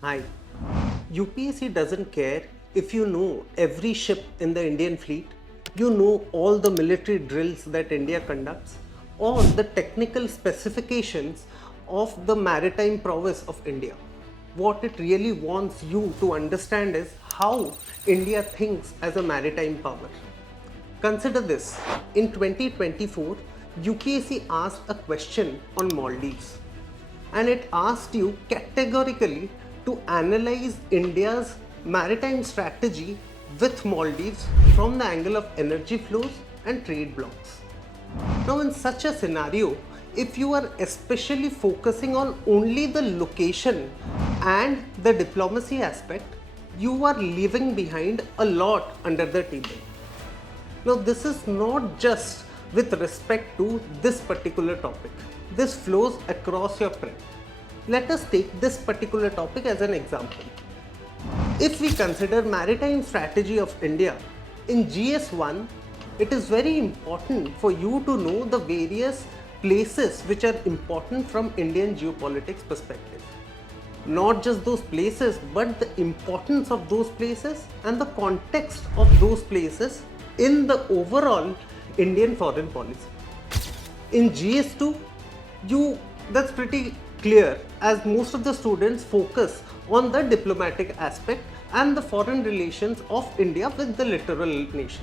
Hi. UPSC doesn't care if you know every ship in the Indian fleet, you know all the military drills that India conducts, or the technical specifications of the maritime prowess of India. What it really wants you to understand is how India thinks as a maritime power. Consider this. In 2024, UPSC asked a question on Maldives, and it asked you categorically to analyze India's maritime strategy with Maldives from the angle of energy flows and trade blocks. Now, in such a scenario, if you are especially focusing on only the location and the diplomacy aspect, you are leaving behind a lot under the table. Now, this is not just with respect to this particular topic. This flows across your prep. Let us take this particular topic as an example. If we consider maritime strategy of India, in GS1, it is very important for you to know the various places which are important from Indian geopolitics perspective. Not just those places, but the importance of those places and the context of those places in the overall Indian foreign policy. In GS2, that's pretty clear, as most of the students focus on the diplomatic aspect and the foreign relations of India with the littoral nations.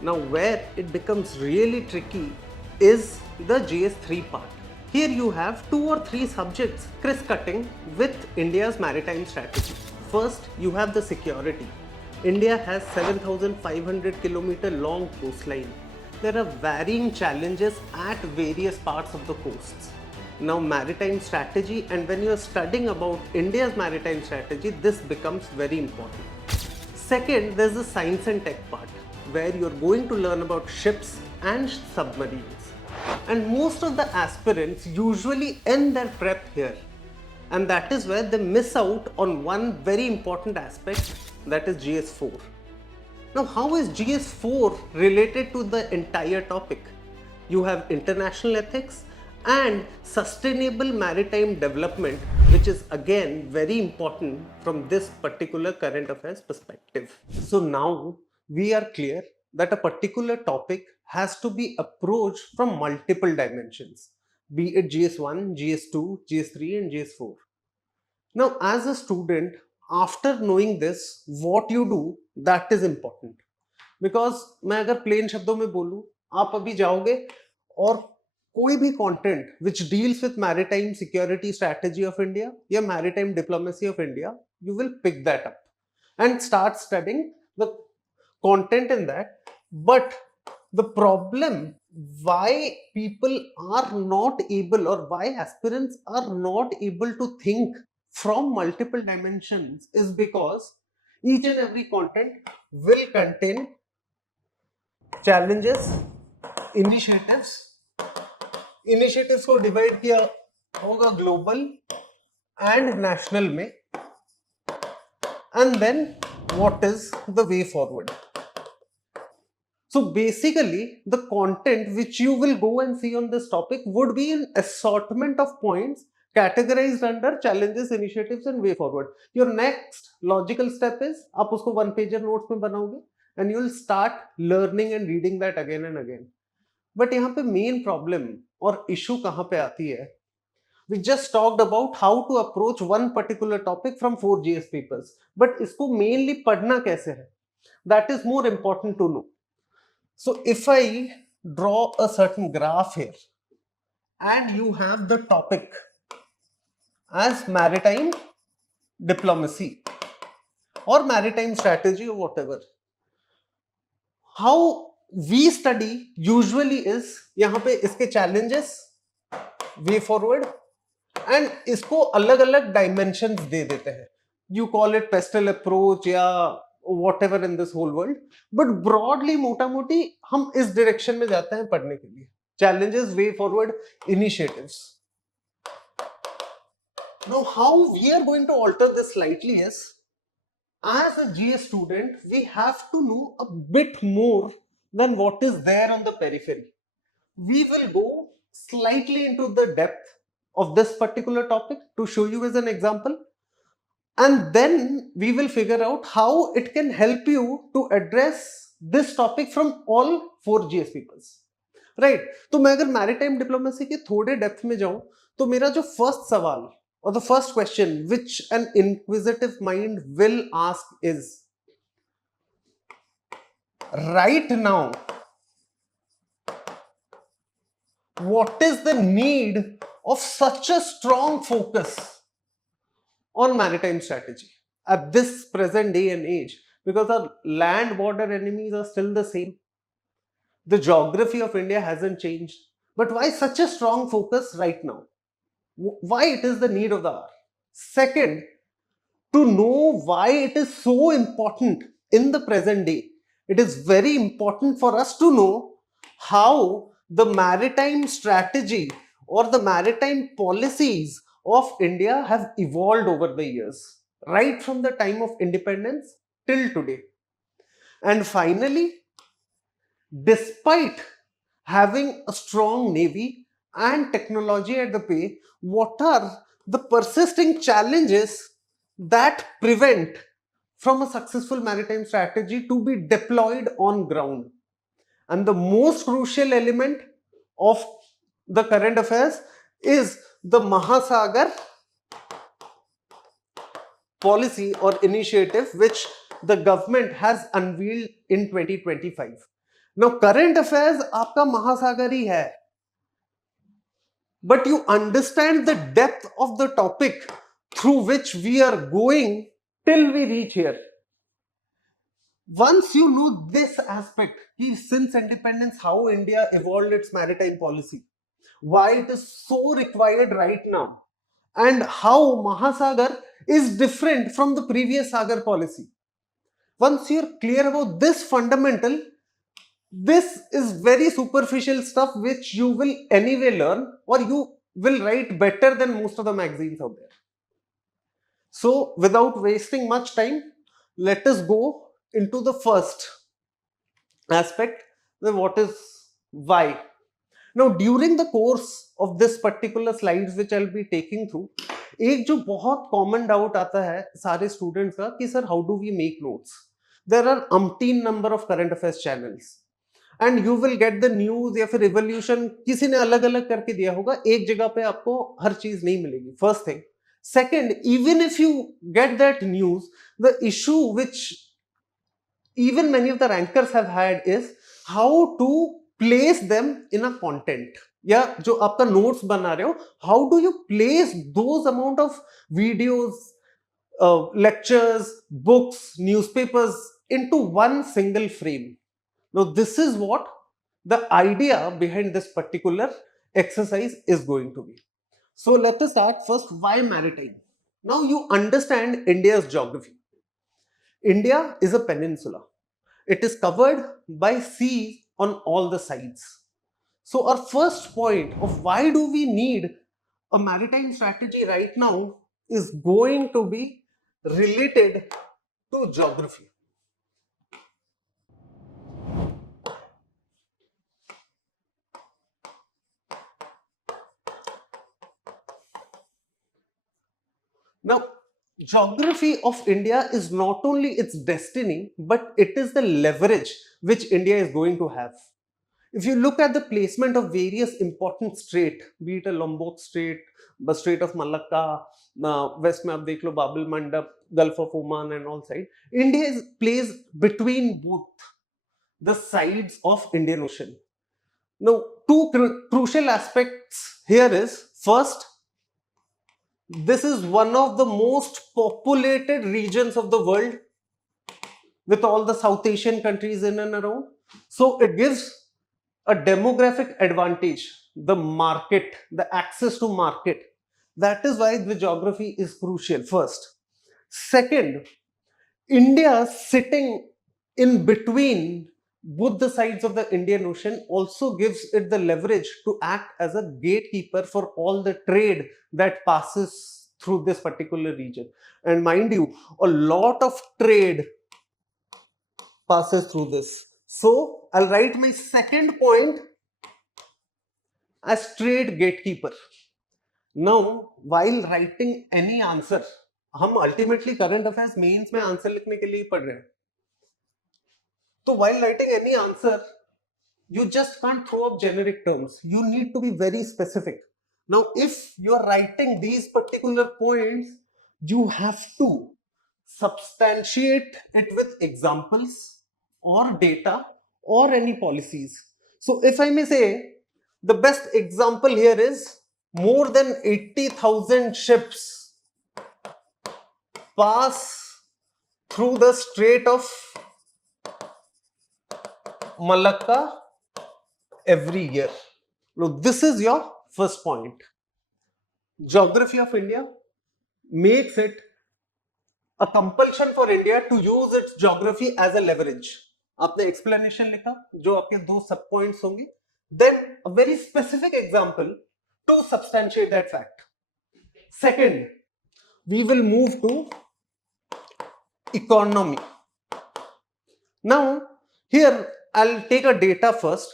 Now, where it becomes really tricky is the GS3 part. Here you have 2 or 3 subjects criss-cutting with India's maritime strategy. First, you have the security. India has 7,500 kilometer long coastline. There are varying challenges at various parts of the coasts. Now, maritime strategy, and when you are studying about India's maritime strategy, this becomes very important. Second, there's the science and tech part, where you're going to learn about ships and submarines. And most of the aspirants usually end their prep here. And that is where they miss out on one very important aspect, that is GS4. Now, how is GS4 related to the entire topic? You have international ethics and sustainable maritime development, which is again very important from this particular current affairs perspective. So now we are clear that a particular topic has to be approached from multiple dimensions, be it GS1, GS2, GS3 and GS4. Now, as a student, after knowing this, what you do, that is important. Because मैं अगर plane शब्दों में बोलूं, आप अभी जाओगे और कोई भी content which deals with maritime security strategy of India या maritime diplomacy of India, you will pick that up and start studying the content in that. But the problem why people are not able, or why aspirants are not able to think from multiple dimensions, is because each and every content will contain challenges, initiatives. Initiatives को divide किया होगा global and national में, and then what is the way forward. So basically, the content which you will go and see on this topic would be an assortment of points categorized under challenges, initiatives and way forward. Your next logical step is आप उसको one pager notes में बनाओगे and you will start learning and reading that again and again. But यहाँ पे main problem और issue कहाँ पे आती है? We just talked about how to approach one particular topic from 4 GS papers, but इसको mainly पढ़ना कैसे है? That is more important to know. So if I draw a certain graph here and you have the topic as maritime diplomacy or maritime strategy or whatever, how we study usually is यहाँ पे इसके challenges, way forward and इसको अलग अलग dimensions दे देते हैं. You call it pestle approach या whatever in this whole world, but broadly मोटा मोटी हम इस direction में जाते हैं पढ़ने के लिए. Challenges, way forward, initiatives. Now, how we are going to alter this slightly is, as a GS student, we have to know a bit more than what is there on the periphery. We will go slightly into the depth of this particular topic to show you as an example. And then we will figure out how it can help you to address this topic from all 4 GS papers. Right तो मैं अगर maritime diplomacy के थोड़े depth में जाऊं तो मेरा जो फर्स्ट सवाल और the first question which N inquisitive mind will ask is right now what is the need of such a strong focus on maritime strategy at this present day and age, because our land border enemies are still the same, the geography of India hasn't changed, but why such a strong focus right now? Why it is the need of the hour? Second, to know why it is so important in the present day, it is very important for us to know how the maritime strategy or the maritime policies of India have evolved over the years, right from the time of independence till today. And finally, despite having a strong navy and technology at the pay, what are the persisting challenges that prevent from a successful maritime strategy to be deployed on ground? And the most crucial element of the current affairs is the Mahasagar policy or initiative which the government has unveiled in 2025. Now current affairs आपका महासागर ही है, but you understand the depth of the topic through which we are going till we reach here. Once you know this aspect, since independence, how India evolved its maritime policy, why it is so required right now, and how Mahasagar is different from the previous Sagar policy. Once you're clear about this fundamental, this is very superficial stuff which you will anyway learn, or you will write better than most of the magazines out there. So without wasting much time, let us go into the first aspect, then what is why. Now during the course of this particular slides which I'll be taking through, एक जो बहुत common doubt आता है सारे students का कि sir how do we make notes? There are umpteen number of current affairs channels and you will get the news या फिर revolution किसी ने अलग अलग करके दिया होगा, एक जगह पे आपको हर चीज नहीं मिलेगी. First thing. Second, even if you get that news, the issue which even many of the rankers have had is how to place them in a content. या जो आपका notes बना रहे हो, how do you place those amount of videos, lectures, books, newspapers into one single frame? Now this is what the idea behind this particular exercise is going to be. So let us start first. Why maritime? Now you understand India's geography. India is a peninsula. It is covered by sea on all the sides. So our first point of why do we need a maritime strategy right now is going to be related to geography. Now, geography of India is not only its destiny, but it is the leverage which India is going to have. If you look at the placement of various important strait, be it a Lombok Strait, the Strait of Malacca, West में आप देख लो Babel Mandap, Gulf of Oman and all side, India is placed between both the sides of Indian Ocean. Now, two crucial aspects here is first, this is one of the most populated regions of the world with all the South Asian countries in and around. So it gives a demographic advantage, the market, the access to market. That is why the geography is crucial first. Second, India sitting in between both the sides of the Indian Ocean also gives it the leverage to act as a gatekeeper for all the trade that passes through this particular region. And mind you, a lot of trade passes through this. So I'll write my second point as trade gatekeeper. Now, while writing any answer, हम ultimately current affairs mains में answer लिखने के लिए पढ़ रहे हैं. तो while writing any answer, you just can't throw up generic terms. You need to be very specific. Now, if you're writing these particular points, you have to substantiate it with examples or data or any policies. So, if I may say, the best example here is more than 80,000 ships pass through the Strait of Malacca every year. Now, this is your first point. Geography of India makes it a compulsion for India to use its geography as a leverage. आपने explanation लिखा, जो आपके दो sub points होंगे. Then a very specific example to substantiate that fact. Second, we will move to economy. Now, here I'll take a data first.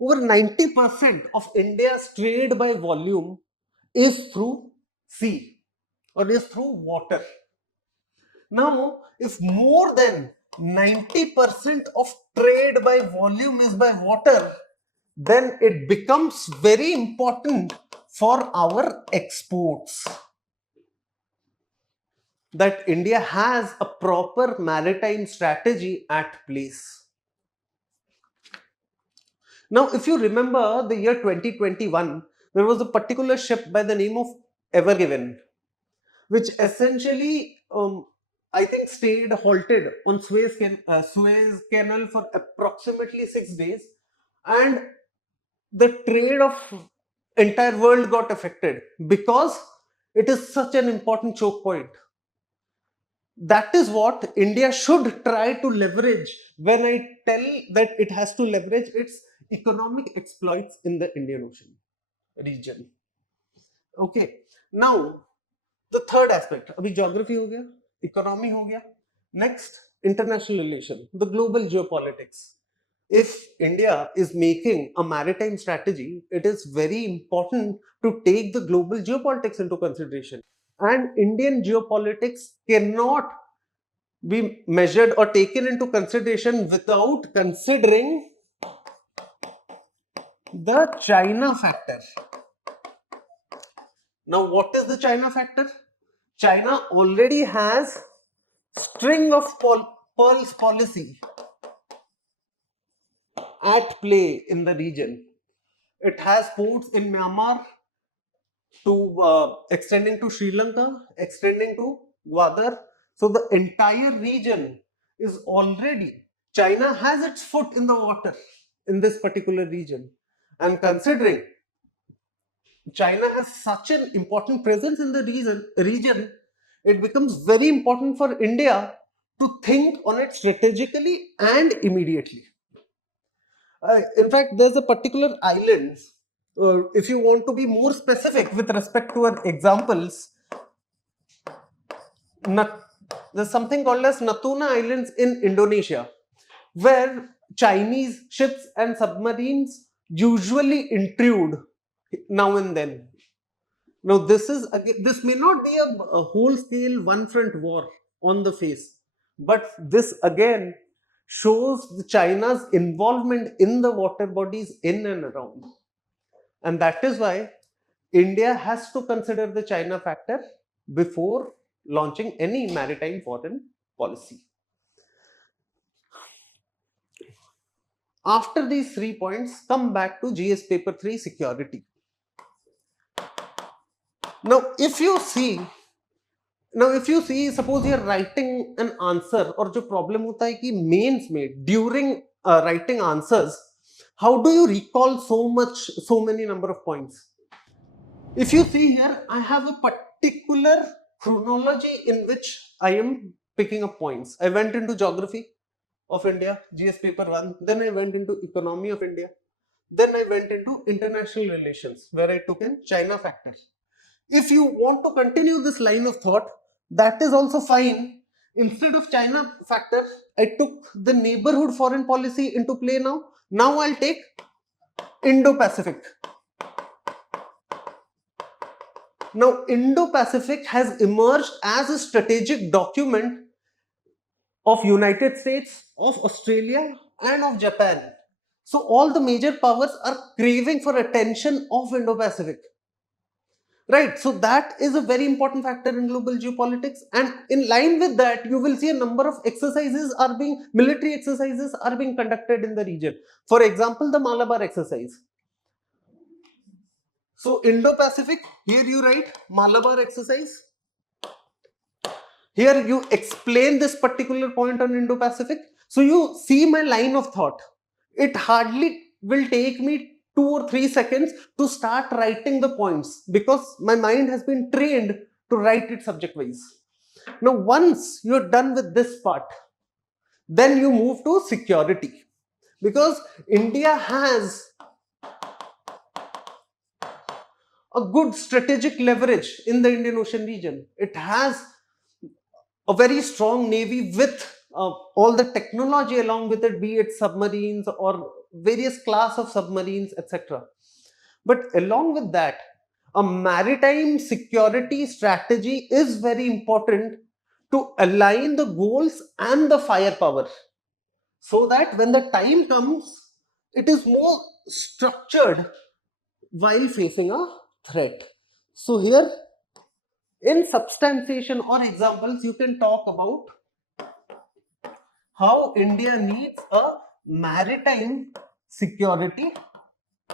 Over 90% of India's trade by volume is through sea or is through water. Now, if more than 90% of trade by volume is by water, then it becomes very important for our exports that India has a proper maritime strategy at place. Now, if you remember the year 2021, there was a particular ship by the name of Ever Given, which essentially, I think, stayed halted on Suez Canal for approximately 6 days, and the trade of entire world got affected because it is such an important choke point. That is what India should try to leverage when I tell that it has to leverage its economic exploits in the Indian Ocean region. Okay, now the third aspect, abhi geography ho gaya, economy ho gaya. Next, international relation, the global geopolitics. If India is making a maritime strategy, it is very important to take the global geopolitics into consideration. And Indian geopolitics cannot be measured or taken into consideration without considering the China factor. Now, what is the China factor? China already has string of pearls policy at play in the region. It has ports in Myanmar to extending to Sri Lanka, extending to Gwadar. So the entire region is already, China has its foot in the water in this particular region. And considering China has such an important presence in the region, it becomes very important for India to think on it strategically and immediately. In fact, there's a particular island. If you want to be more specific with respect to our examples, there's something called as Natuna Islands in Indonesia, where Chinese ships and submarines usually intrude now and then. Now, this may not be a whole-scale one-front war on the face, but this again shows China's involvement in the water bodies in and around. And that is why India has to consider the China factor before launching any maritime foreign policy. After these 3 points, come back to GS paper 3 security. Now, if you see, suppose you are writing an answer, और जो problem होता है कि mains में during writing answers, how do you recall so many number of points? If you see here, I have a particular chronology in which I am picking up points. I went into geography of India, GS paper 1, then I went into economy of India, then I went into international relations, where I took in China factor. If you want to continue this line of thought, that is also fine. Instead of China factor, I took the neighborhood foreign policy into play now. Now I'll take Indo-Pacific. Now, Indo-Pacific has emerged as a strategic document of United States, of Australia, and of Japan. So all the major powers are craving for attention of Indo-Pacific. Right, so that is a very important factor in global geopolitics, and in line with that, you will see a number of military exercises are being conducted in the region. For example, the Malabar exercise. So Indo-Pacific, here you write Malabar exercise. Here you explain this particular point on Indo-Pacific. So you see my line of thought. It hardly will take me 2 or 3 seconds to start writing the points because my mind has been trained to write it subject wise. Now, once you're done with this part, then you move to security, because India has a good strategic leverage in the Indian Ocean region. It has a very strong navy with all the technology along with it, be it submarines or various class of submarines, etc. But along with that, a maritime security strategy is very important to align the goals and the firepower, so that when the time comes, it is more structured while facing a threat. So here, in substantiation or examples, you can talk about how India needs a maritime security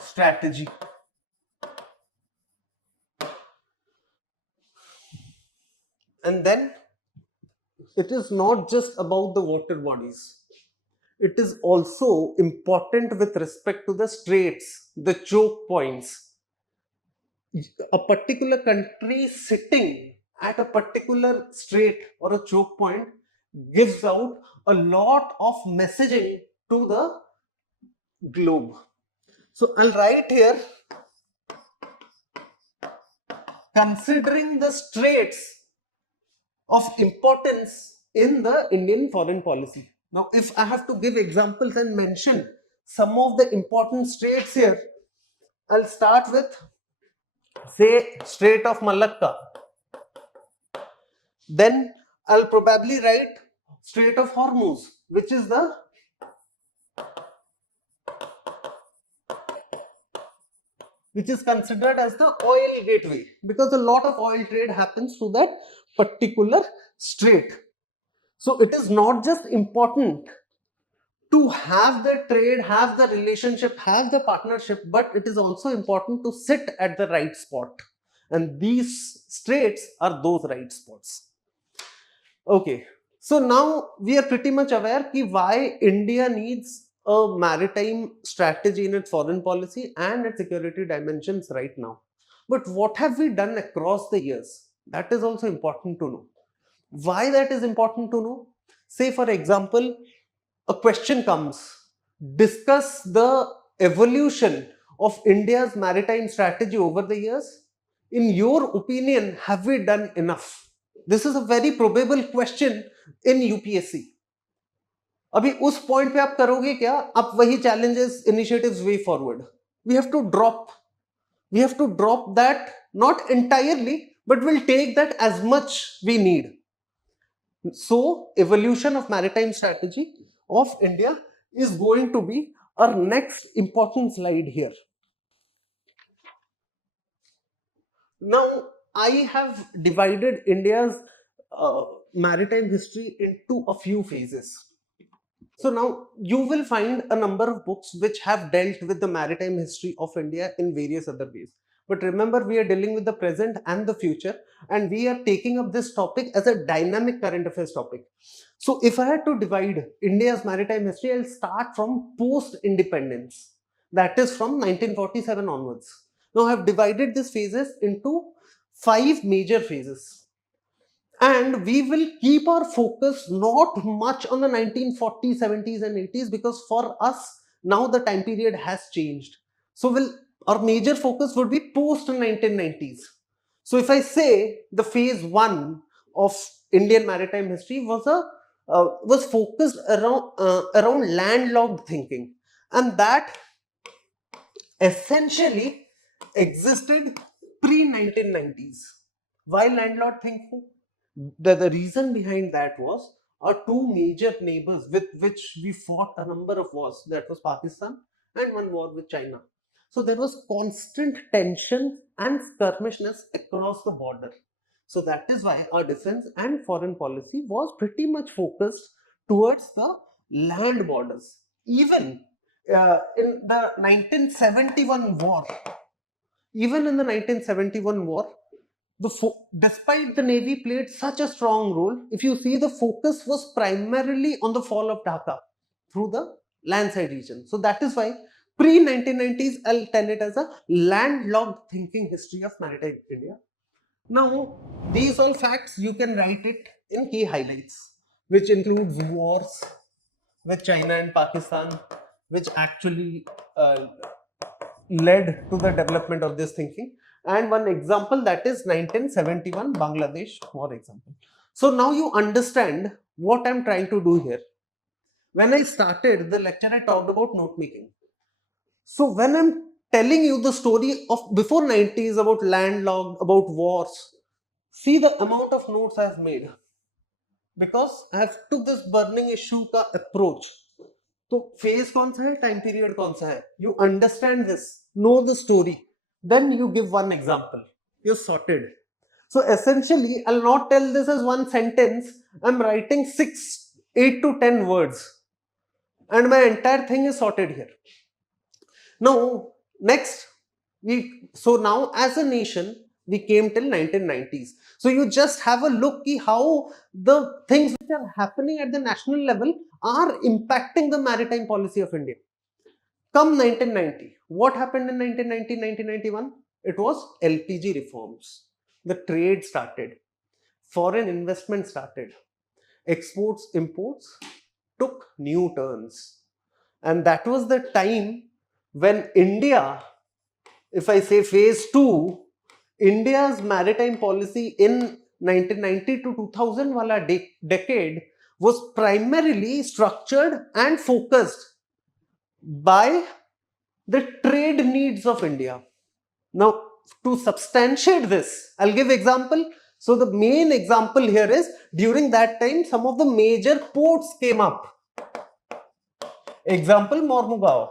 strategy. And then it is not just about the water bodies. It is also important with respect to the straits, the choke points. A particular country sitting at a particular strait or a choke point gives out a lot of messaging to the globe. So I'll write here, considering the straits of importance in the Indian foreign policy. Now, if I have to give examples and mention some of the important straits here, I'll start with, say, Strait of Malacca. Then I'll probably write Strait of Hormuz, which is considered as the oil gateway, because a lot of oil trade happens through that particular strait. So it is not just important to have the trade, have the relationship, have the partnership, but it is also important to sit at the right spot. And these straits are those right spots. Okay, so now we are pretty much aware ki why India needs a maritime strategy in its foreign policy and its security dimensions right now. But what have we done across the years? That is also important to know. Why that is important to know? Say, for example, a question comes, discuss the evolution of India's maritime strategy over the years. In your opinion, have we done enough? This is a very probable question in UPSC. अभी उस point पे आप करोगे क्या? आप वही challenges, initiatives, way forward. We have to drop that, not entirely, but we'll take that as much we need. So, evolution of maritime strategy of India is going to be our next important slide here. Now, I have divided India's maritime history into a few phases. So now you will find a number of books which have dealt with the maritime history of India in various other ways. But remember, we are dealing with the present and the future, and we are taking up this topic as a dynamic current affairs topic. So if I had to divide India's maritime history, I'll start from post-independence. That is from 1947 onwards. Now I have divided these phases into 5 major phases. And we will keep our focus not much on the 1940s, 70s and 80s, because for us now the time period has changed. So our major focus would be post 1990s. So if I say the phase 1 of Indian maritime history was focused around landlocked thinking, and that essentially existed pre 1990s. Why landlord thinking? The reason behind that was our two major neighbors with which we fought a number of wars, that was Pakistan and one war with China. So there was constant tension and skirmishness across the border. So that is why our defense and foreign policy was pretty much focused towards the land borders. Even in the 1971 war, even in the 1971 war, despite the Navy played such a strong role, if you see, the focus was primarily on the fall of Dhaka through the landside region. So that is why pre 1990s, I'll tell it as a landlocked thinking history of maritime India. Now, these all facts you can write it in key highlights, which includes wars with China and Pakistan, which actually led to the development of this thinking. And one example, that is 1971 Bangladesh war example. So now you understand what I'm trying to do here. When I started the lecture, I talked about note making. So when I'm telling you the story of before 90s about landlocked, about wars, see the amount of notes I have made, because I have took this burning issue का approach. तो phase कौन सा है, time period कौन सा है, you understand this, know the story, then you give one example, you sorted. So essentially, I'll not tell this as one sentence. I'm writing 6, 8 to 10 words, and my entire thing is sorted here. Now, next, so now as a nation, we came till 1990s. So you just have a look at how the things which are happening at the national level are impacting the maritime policy of India. Come 1990, what happened in 1990, 1991? It was LPG reforms. The trade started, foreign investment started, exports, imports took new turns. And that was the time when India, if I say phase 2, India's maritime policy in 1990 to 2000 wala decade was primarily structured and focused by the trade needs of India. Now, to substantiate this, I'll give example. So the main example here is, during that time, some of the major ports came up. Example, Mormugao.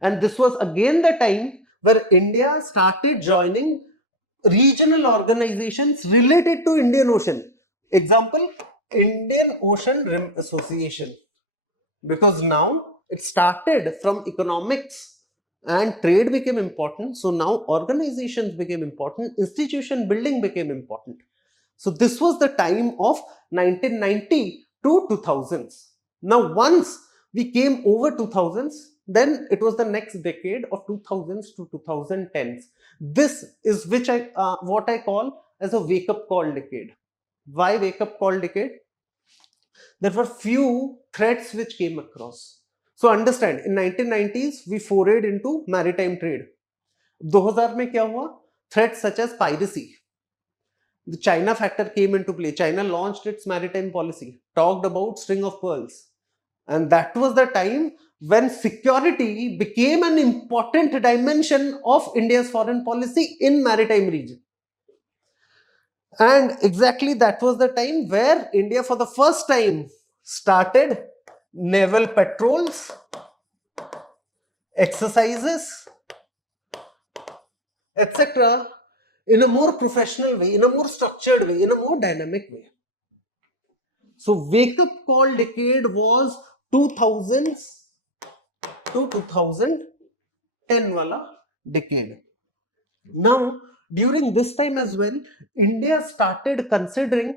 And this was again the time where India started joining regional organizations related to Indian Ocean. Example, Indian Ocean Rim Association. Because now it started from economics and trade became important. So now organizations became important, institution building became important. So this was the time of 1990 to 2000s. Now once we came over 2000s, then it was the next decade of 2000s to 2010s. This is which what I call as a wake-up call decade. Why wake-up call decade? There were few threats which came across. So understand, in 1990s we forayed into maritime trade. 2000 में क्या हुआ? Threats such as piracy. The China factor came into play. China launched its maritime policy, talked about string of pearls. And that was the time when security became an important dimension of India's foreign policy in maritime region. And exactly that was the time where India for the first time started naval patrols, exercises, etc. in a more professional way, in a more structured way, in a more dynamic way. So wake up call decade was 2000s to 2010 wala decade. Now, during this time as well, India started considering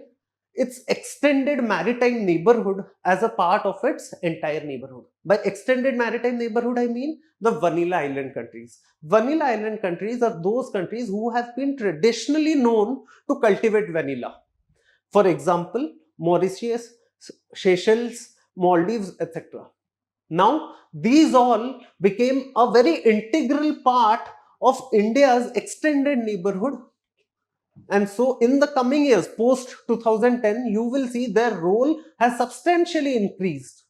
its extended maritime neighborhood as a part of its entire neighborhood. By extended maritime neighborhood, I mean the Vanilla Island countries. Vanilla Island countries are those countries who have been traditionally known to cultivate vanilla. For example, Mauritius, Seychelles, Maldives, etc. Now, these all became a very integral part of India's extended neighborhood. And so, in the coming years, post 2010, you will see their role has substantially increased.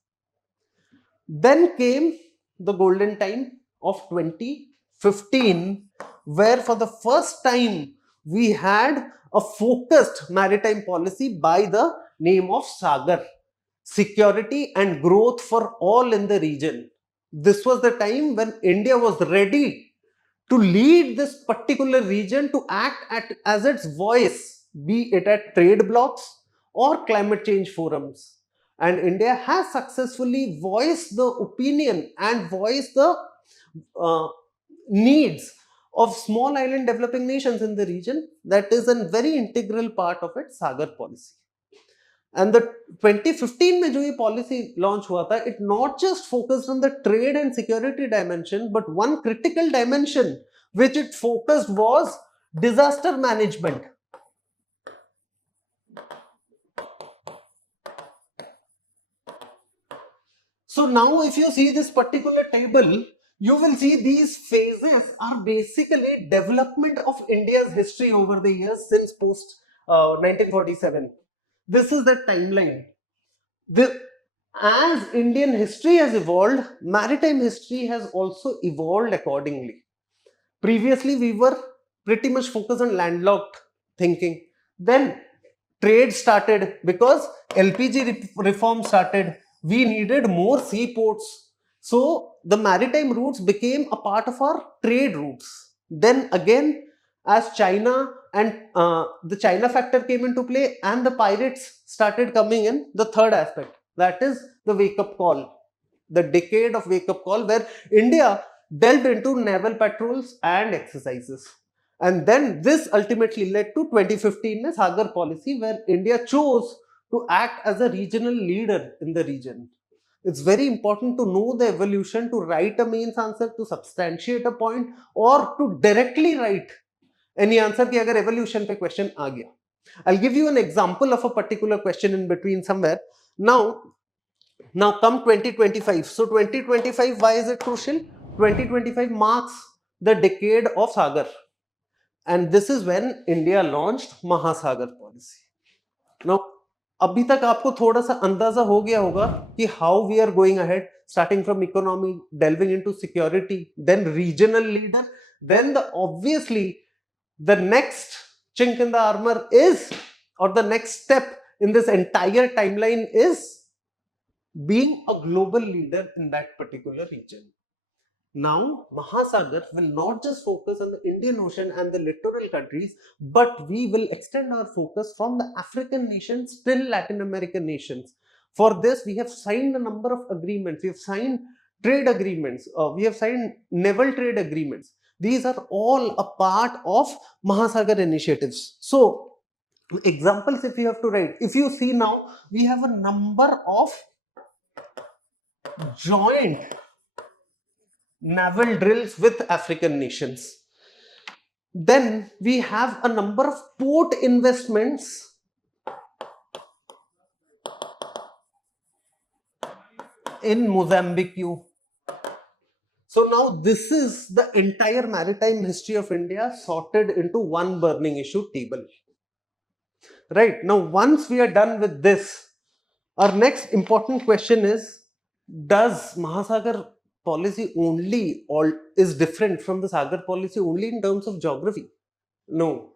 Then came the golden time of 2014 2015, where for the first time we had a focused maritime policy by the name of SAGAR, security and growth for all in the region. This was the time when India was ready to lead this particular region to act as its voice, be it at trade blocks or climate change forums. And India has successfully voiced the opinion and voiced the uh, needs of small island developing nations in the region. That is a very integral part of its SAGAR policy. And the 2015 में जो ये policy launch हुआ था, it not just focused on the trade and security dimension, but one critical dimension which it focused was disaster management. So now if you see this particular table, you will see these phases are basically development of India's history over the years since post 1947. This is the timeline. As Indian history has evolved, maritime history has also evolved accordingly. Previously, we were pretty much focused on landlocked thinking. Then trade started because LPG reform started. We needed more seaports. So the maritime routes became a part of our trade routes. Then again, as China and the China factor came into play and the pirates started coming in, the third aspect, that is the wake up call, the decade of wake up call where India delved into naval patrols and exercises. And then this ultimately led to 2015 SAGAR policy, where India chose to act as a regional leader in the region. It's very important to know the evolution, to write a mains answer, to substantiate a point, or to directly write any answer कि अगर evolution पे question आ गया. I'll give you an example of a particular question in between somewhere. Now come 2025. So 2025, why is it crucial? 2025 marks the decade of Sagar. And this is when India launched Mahasagar policy. Now, अभी तक आपको थोड़ा सा अंदाजा हो गया होगा कि how we are going ahead, starting from economy, delving into security, then regional leader, then obviously the next chink in the armor is, or the next step in this entire timeline is being a global leader in that particular region. Now, Mahasagar will not just focus on the Indian Ocean and the littoral countries, but we will extend our focus from the African nations till Latin American nations. For this, we have signed a number of agreements. We have signed trade agreements. We have signed naval trade agreements. These are all a part of Mahasagar initiatives. So, examples if you have to write, if you see now, we have a number of joint naval drills with African nations. Then we have a number of port investments in Mozambique. So now this is the entire maritime history of India sorted into one burning issue table. Right, now once we are done with this, our next important question is, does Mahasagar policy only is different from the Sagar policy only in terms of geography? No.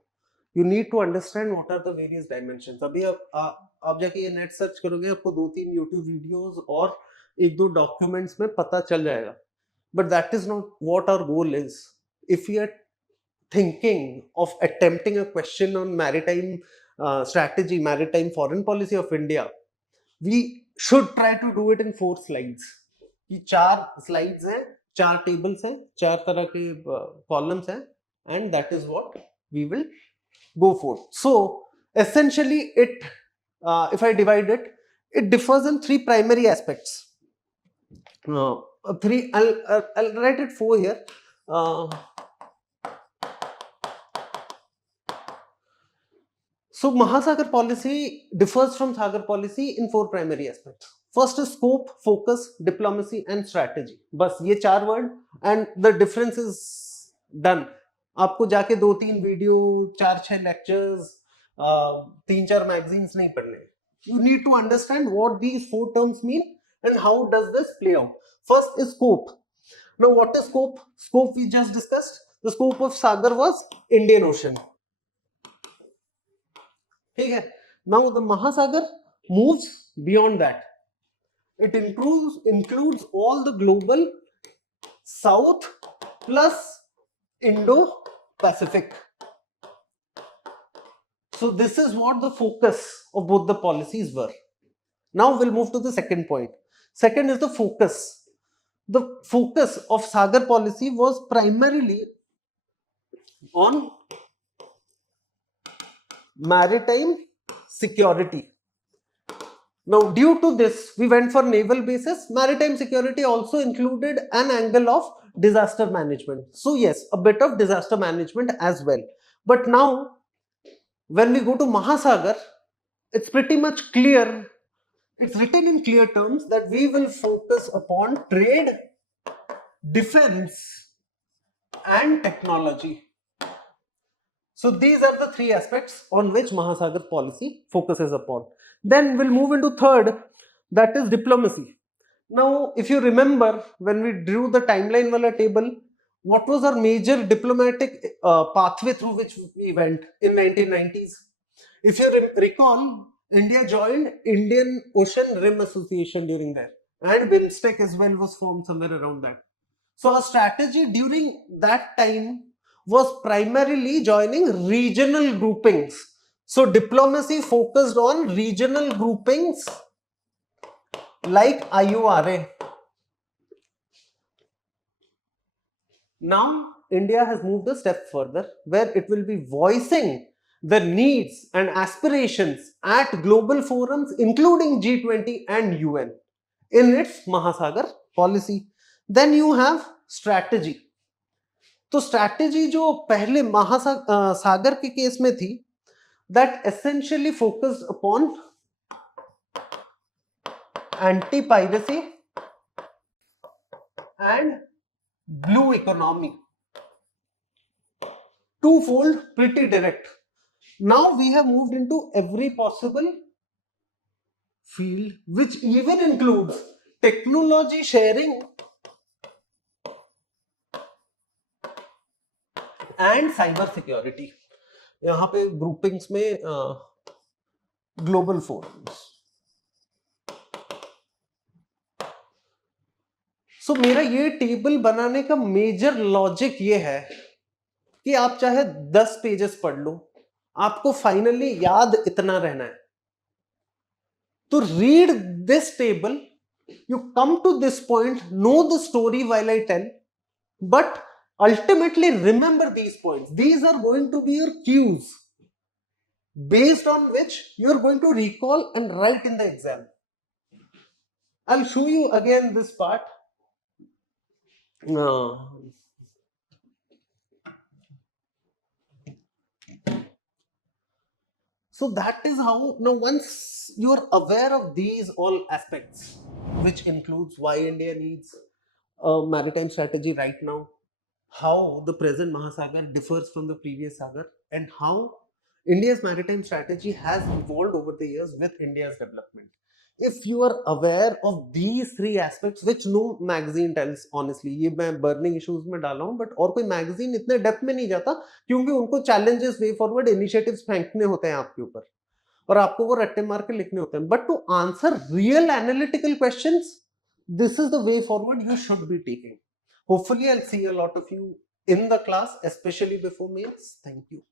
You need to understand what are the various dimensions. अभी आप जाके ये net search करोगे, आपको 2-3 YouTube videos और 1-2 documents में पता चल जाएगा. But that is not what our goal is. If we are thinking of attempting a question on maritime strategy, maritime foreign policy of India, we should try to do it in 4 slides. कि 4 slides हैं, 4 tables हैं, 4 तरह के columns हैं, and that is what we will go for. So essentially, if I divide it, it differs in 3 primary aspects. I'll write it 4 here. So Mahasagar policy differs from Sagar policy in 4 primary aspects. First is scope, focus, diplomacy and strategy. बस ये 4 word and the difference is done. आपको जाके 2-3 video, 4-6 lectures, 3-4 magazines नहीं पढ़ने. You need to understand what these 4 terms mean and how does this play out. First is scope. Now, what is scope? Scope we just discussed. The scope of SAGAR was Indian Ocean. Okay. Now, the Mahasagar moves beyond that. It includes all the global South plus Indo-Pacific. So this is what the focus of both the policies were. Now we'll move to the second point. Second is the focus. The focus of SAGAR policy was primarily on maritime security. Now, due to this, we went for naval bases. Maritime security also included an angle of disaster management. So, yes, a bit of disaster management as well. But now, when we go to Mahasagar, it's pretty much clear, it's written in clear terms that we will focus upon trade, defense, and technology. So these are the three aspects on which Mahasagar policy focuses upon. Then we'll move into third, that is diplomacy. Now, if you remember, when we drew the timeline wala table, what was our major diplomatic pathway through which we went in 1990s? If you recall, India joined Indian Ocean Rim Association during that, and BIMSTEC as well was formed somewhere around that. So our strategy during that time was primarily joining regional groupings. So diplomacy focused on regional groupings like IURA. Now India has moved a step further where it will be voicing the needs and aspirations at global forums including G20 and UN in its Mahasagar policy. Then you have strategy. तो strategy जो पहले महासागर के case में थी, that essentially focused upon anti-piracy and blue economy. Twofold, pretty direct. Now we have moved into every possible field, which even includes technology sharing and cyber security. यहाँ पे groupings में global forums. So मेरा ये table बनाने का major logic ये है कि आप चाहे 10 पेजेस पढ़ लो, आपको फाइनली याद इतना रहना है. तो read this table, you come to this point, know the story while I tell, but ultimately remember these points. These are going to be your cues based on which you are going to recall and write in the exam. I'll show you again this part. So that is how, now once you are aware of these all aspects, which includes why India needs a maritime strategy right now, how the present Mahasagar differs from the previous Sagar, and how India's maritime strategy has evolved over the years with India's development. If you are aware of these three aspects, which no magazine tells honestly, ये मैं burning issues में डाला हूँ, but और कोई magazine इतने depth में नहीं जाता क्योंकि उनको challenges way forward initiatives फेंकने होते हैं आपके ऊपर और आपको वो रट्टे मार के लिखने होते हैं. But to answer real analytical questions, this is the way forward you should be taking. Hopefully, I'll see a lot of you in the class, especially before mains. Thank you.